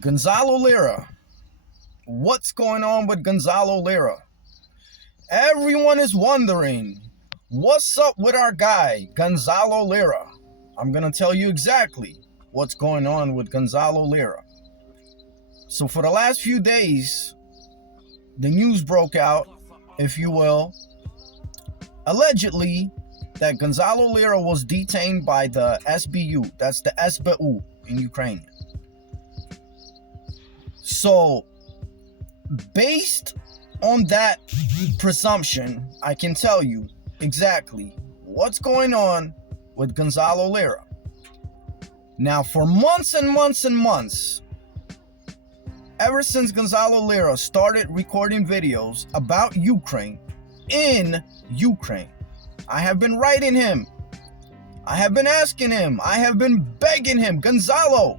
Gonzalo Lira. What's going on with Gonzalo Lira? Everyone is wondering, what's up with our guy, Gonzalo Lira? I'm going to tell you exactly what's going on with Gonzalo Lira. So for the last few days, the news broke out, if you will, allegedly that Gonzalo Lira was detained by the SBU, that's the SBU in Ukrainian. So, based on that presumption, I can tell you exactly what's going on with Gonzalo Lira. Now, for months and months and months, ever since Gonzalo Lira started recording videos about Ukraine, in Ukraine, I have been writing him, I have been asking him, I have been begging him, Gonzalo,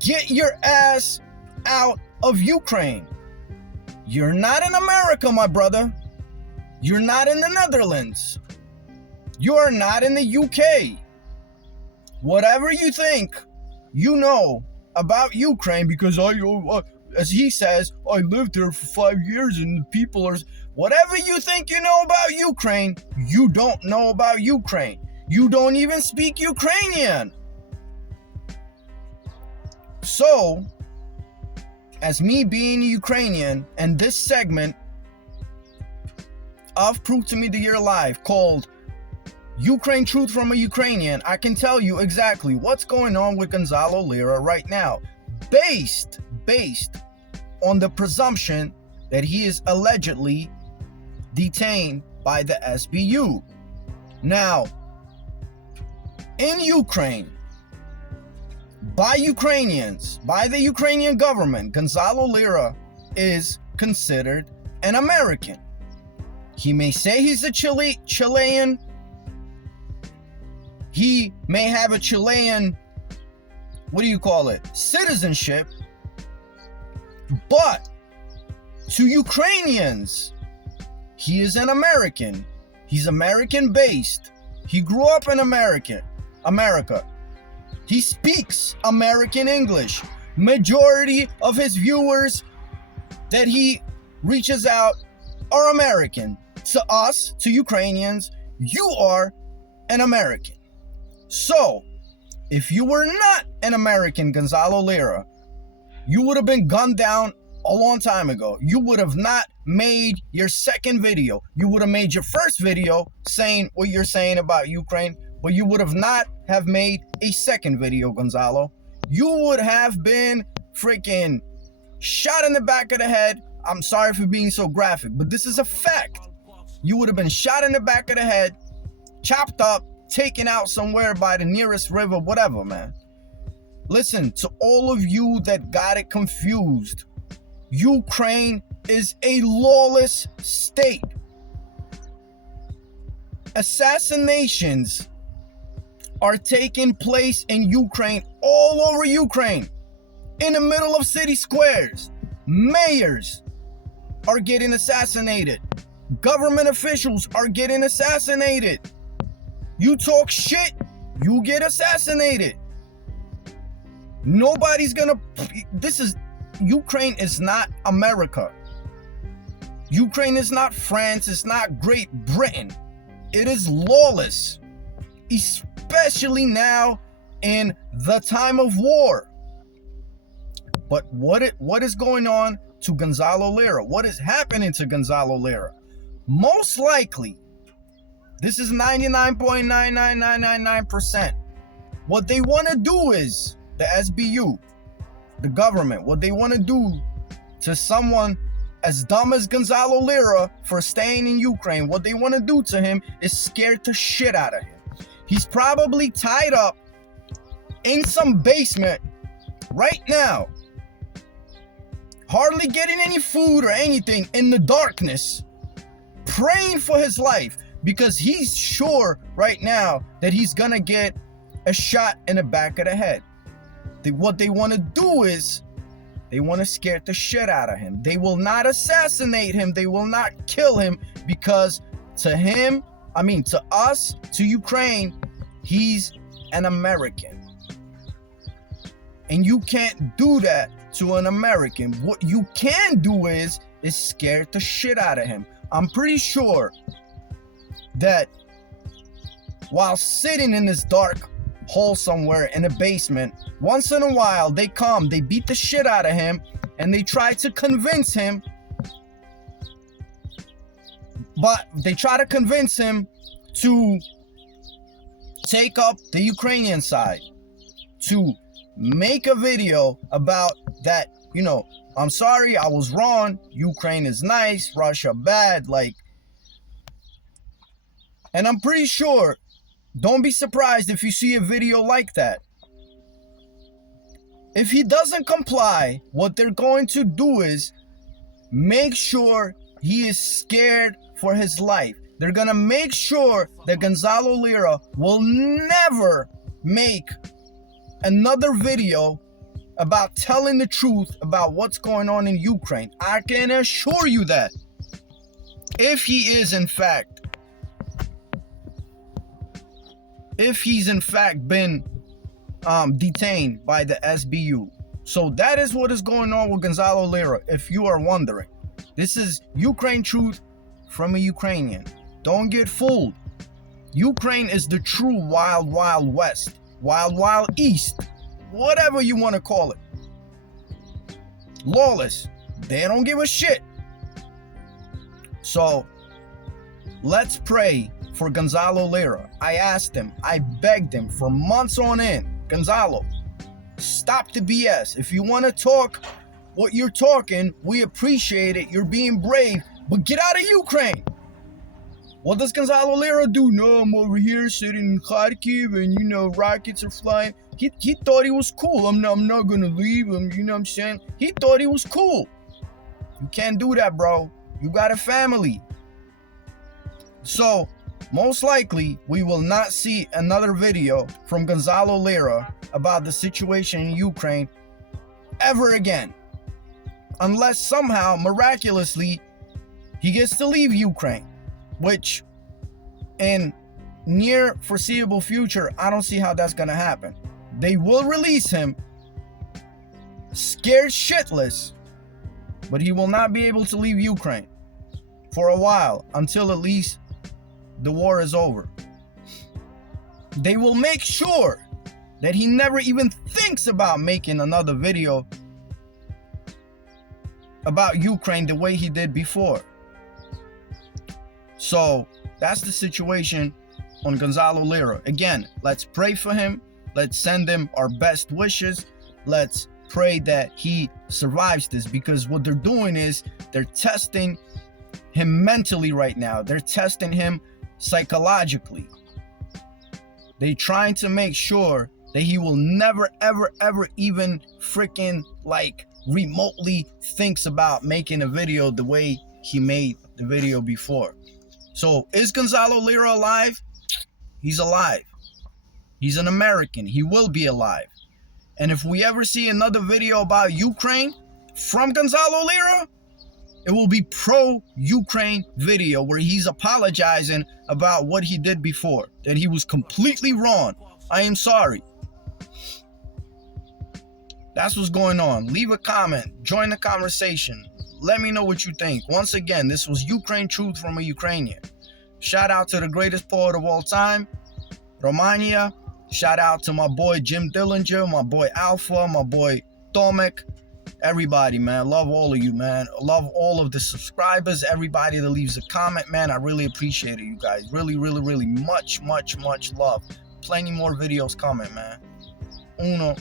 get your ass out of Ukraine. You're not in America, my brother. You're not in the Netherlands. You are not in the UK. Whatever you think you know about Ukraine, because as he says, I lived there for 5 years and the people are... Whatever you think you know about Ukraine, you don't know about Ukraine. You don't even speak Ukrainian. So, as me being Ukrainian, and this segment of Prove to Me that You're Alive called Ukraine Truth from a Ukrainian, I can tell you exactly what's going on with Gonzalo Lira right now, based on the presumption that he is allegedly detained by the SBU. Now, in Ukraine, by Ukrainians, by the Ukrainian government, Gonzalo Lira is considered an American. He may say he's a Chilean. He may have a Chilean, citizenship. But to Ukrainians, he is an American. He's American-based. He grew up in America. He speaks American English. Majority of his viewers that he reaches out are American. To us, to Ukrainians, you are an American. So, if you were not an American, Gonzalo Lira, you would have been gunned down a long time ago. You would have not made your second video. You would have made your first video saying what you're saying about Ukraine, but you would have not have made a second video, Gonzalo. You would have been freaking shot in the back of the head. I'm sorry for being so graphic, but this is a fact. You would have been shot in the back of the head, chopped up, taken out somewhere by the nearest river, whatever, man. Listen, to all of you that got it confused, Ukraine is a lawless state. Assassinations are taking place in Ukraine, all over Ukraine, in the middle of city squares. Mayors are getting assassinated. Government officials are getting assassinated. You talk shit, you get assassinated. Nobody's gonna... Ukraine is not America. Ukraine is not France. It's not Great Britain. It is lawless, especially now in the time of war. But what is going on to Gonzalo Lira? What is happening to Gonzalo Lira? Most likely, this is 99.99999%. What they want to do is, the SBU, the government, what they want to do to someone as dumb as Gonzalo Lira for staying in Ukraine, what they want to do to him is scare the shit out of him. He's probably tied up in some basement right now, hardly getting any food or anything, in the darkness, praying for his life, because he's sure right now that he's gonna get a shot in the back of the head. What they want to do is, they want to scare the shit out of him. They will not assassinate him. They will not kill him, because to us, to Ukraine, he's an American. And you can't do that to an American. What you can do is scare the shit out of him. I'm pretty sure that while sitting in this dark hole somewhere in a basement, once in a while they come, they beat the shit out of him, and they try to convince him, to take up the Ukrainian side, to make a video about that, you know, I'm sorry, I was wrong, Ukraine is nice, Russia bad, like. And I'm pretty sure, don't be surprised if you see a video like that. If he doesn't comply, what they're going to do is make sure he is scared for his life. They're gonna make sure that Gonzalo Lira will never make another video about telling the truth about what's going on in Ukraine. I can assure you that. If he's in fact been detained by the SBU. So that is what is going on with Gonzalo Lira, if you are wondering. This is Ukraine truth from a Ukrainian. Don't get fooled. Ukraine is the true wild, wild west, wild, wild east, whatever you want to call it. Lawless. They don't give a shit. So let's pray for Gonzalo Lira. I asked him, I begged him for months on end, Gonzalo, stop the BS. If you want to talk what you're talking, we appreciate it. You're being brave, but get out of Ukraine. What does Gonzalo Lira do? No, I'm over here sitting in Kharkiv and, you know, rockets are flying. He thought he was cool. I'm not going to leave him, you know what I'm saying? He thought he was cool. You can't do that, bro. You got a family. So, most likely, we will not see another video from Gonzalo Lira about the situation in Ukraine ever again. Unless somehow, miraculously, he gets to leave Ukraine. Which, in near foreseeable future, I don't see how that's going to happen. They will release him, scared shitless, but he will not be able to leave Ukraine for a while, until at least the war is over. They will make sure that he never even thinks about making another video about Ukraine the way he did before. So that's the situation on Gonzalo Lira. Again, let's pray for him. Let's send him our best wishes. Let's pray that he survives this, because what they're doing is they're testing him mentally right now. They're testing him psychologically. They're trying to make sure that he will never, ever, ever even freaking like remotely thinks about making a video the way he made the video before. So is Gonzalo Lira alive? He's alive. He's an American. He will be alive. And if we ever see another video about Ukraine from Gonzalo Lira, it will be pro-Ukraine video where he's apologizing about what he did before, that he was completely wrong. I am sorry. That's what's going on. Leave a comment. Join the conversation. Let me know what you think. Once again, this was Ukraine Truth from a Ukrainian. Shout out to the greatest poet of all time, Romania. Shout out to my boy Jim Dillinger, my boy Alpha, my boy Tomek. Everybody, man. Love all of you, man. Love all of the subscribers. Everybody that leaves a comment, man. I really appreciate it, you guys. Really, really, really much, much, much love. Plenty more videos coming, man. Uno.